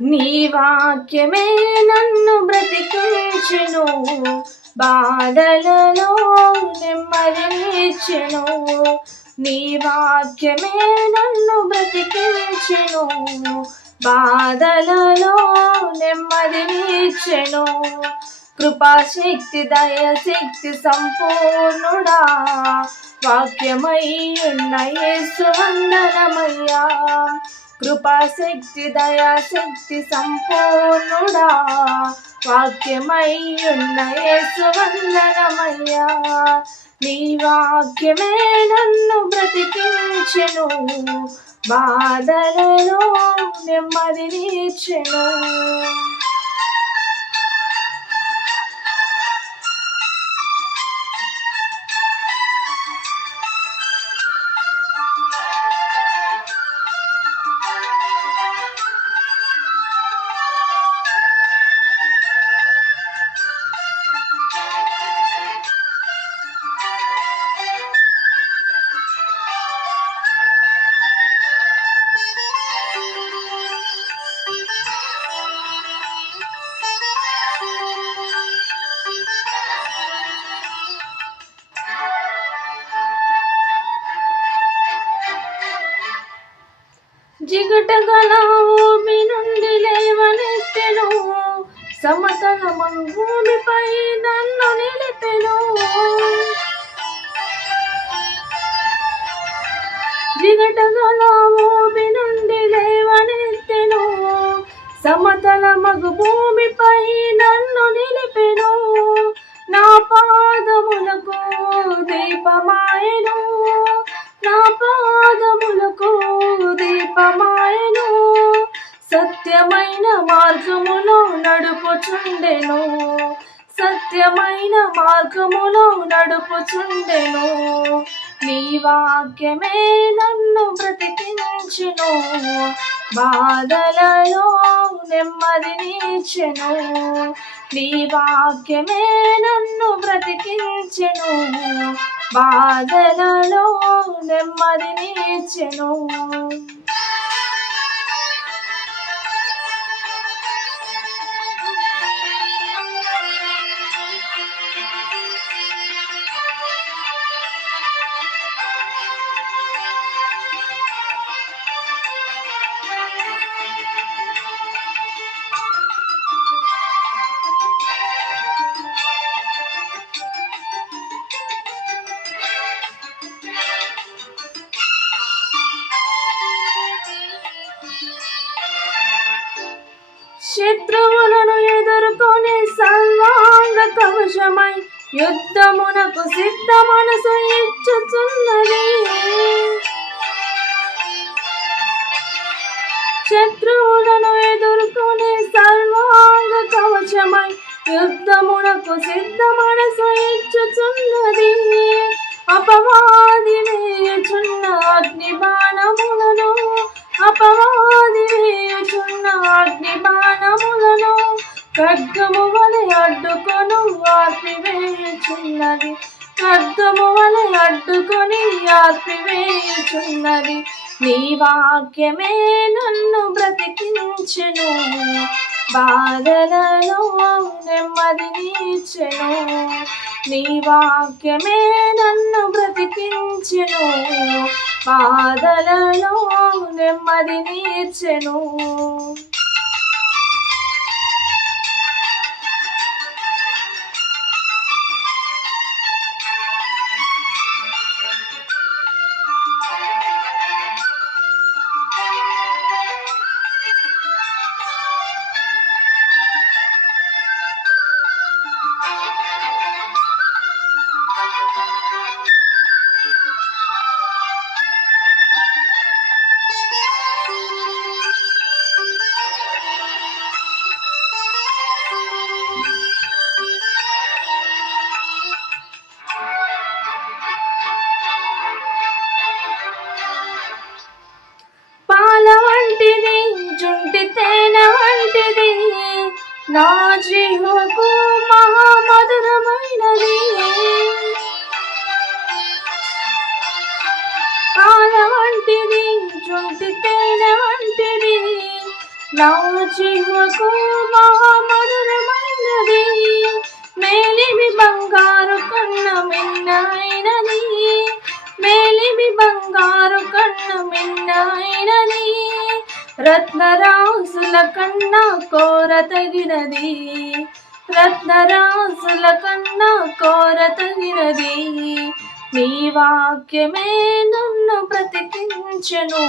నీ వాక్యమే నన్ను బ్రతికించెను, బాధలలో నెమ్మదినిచ్చెను. నీ వాక్యమే నన్ను బ్రతికించెను, బాధలలో నెమ్మదినిచ్చెను. కృపాశక్తి దయశక్తి సంపూర్ణుడా, వాక్యమై ఉన్న యేసు వందనమయ్యా. కృపాశక్తి దయాశక్తి సంపూర్ణుడా, వాక్యమై ఉన్న యేసు వందనమయ్యా. నీ వాక్యమే నన్ను బ్రతికించెను, బాధలలో నెమ్మదినిచ్చెను. జిగటగల ఊబి నుండి లేవనెత్తెను, సమతలమగు భూమిపై నన్ను నిలిపెను. జిగటగల ఊబి నుండి లేవనెత్తెను, సమతలమగు భూమిపై నన్ను నిలిపెను. నా పాదములకు దీపమాయెను, నా పాదములకు దీపమాయెను. సత్యమైన మార్గములో నడుపుచుండెను, సత్యమైన మార్గములో నడుపుచుండెను. నీ వాక్యమే నన్ను బ్రతికించెను, బాధలలో నెమ్మదినిచ్చెను. నీ వాక్యమే నన్ను బ్రతికించెను, బాధలలో నెమ్మదినిచ్చెను. శత్రువులను ఎదుర్కొనే సర్వాంగ కవచమై యుద్ధమునకు సిద్ధ మనసు ఇచ్చుచున్నది. శత్రువులను ఎదుర్కొనే సర్వాంగ కవచమై యుద్ధమునకు సిద్ధ మనసు ఇచ్చుచున్నది. అపవాది వేయుచున్న అగ్ని బాణములను, అపవాది వేయుచున్న అగ్ని బాణములను ఖడ్గము వలె అడ్డుకొను ఆర్పివేయుచున్నది, ఖడ్గము వలె అడ్డుకొని ఆర్పివేయుచున్నది. నీ వాక్యమే నన్ను బ్రతికించెను, బాధలలో నెమ్మదినిచ్చెను. నీ వాక్యమే నన్ను బ్రతికించెను, బాధలలో నెమ్మదినిచ్చెను. నా జీవకు మహామధురమైనది. పాల వంటిది, జుంటి తేనె వంటిది, నా జీవకు మహామధురమైనది, మేలిమి బంగారు కన్న మిన్నైనది, మేలిమి బంగారు కన్న మిన్నైనది, రత్నరాసుల కన్నా కోరతగినది, రత్నరాసుల కన్నా కోరతగినది, నీ వాక్యమే నన్ను బ్రతికించెను,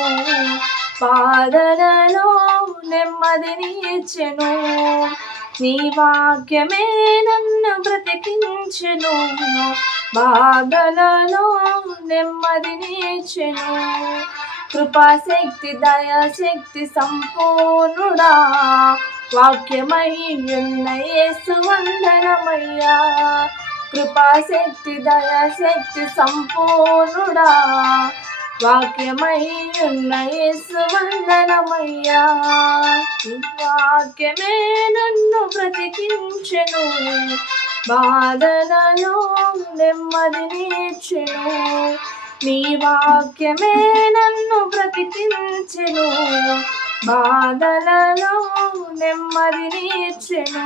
బాధలలో నెమ్మదినిచ్చెను, నీ వాక్యమే నన్ను బ్రతికించెను, బాధలలో నెమ్మదినిచ్చెను. కృపాశక్తి దయాశక్తి సంపూర్ణుడా, వాక్యమై ఉన్న యేసు వందనమయ్యా. కృపాశక్తి దయాశక్తి సంపూర్ణుడా, వాక్యమై ఉన్న యేసు వందనమయ్యా. నీ వాక్యమే నన్ను బ్రతికించెను, బాధలలో నెమ్మదినిచ్చెను, నీ వాక్యమే నన్ను బ్రతికించెను, బాధలలో నెమ్మదినిచ్చెను.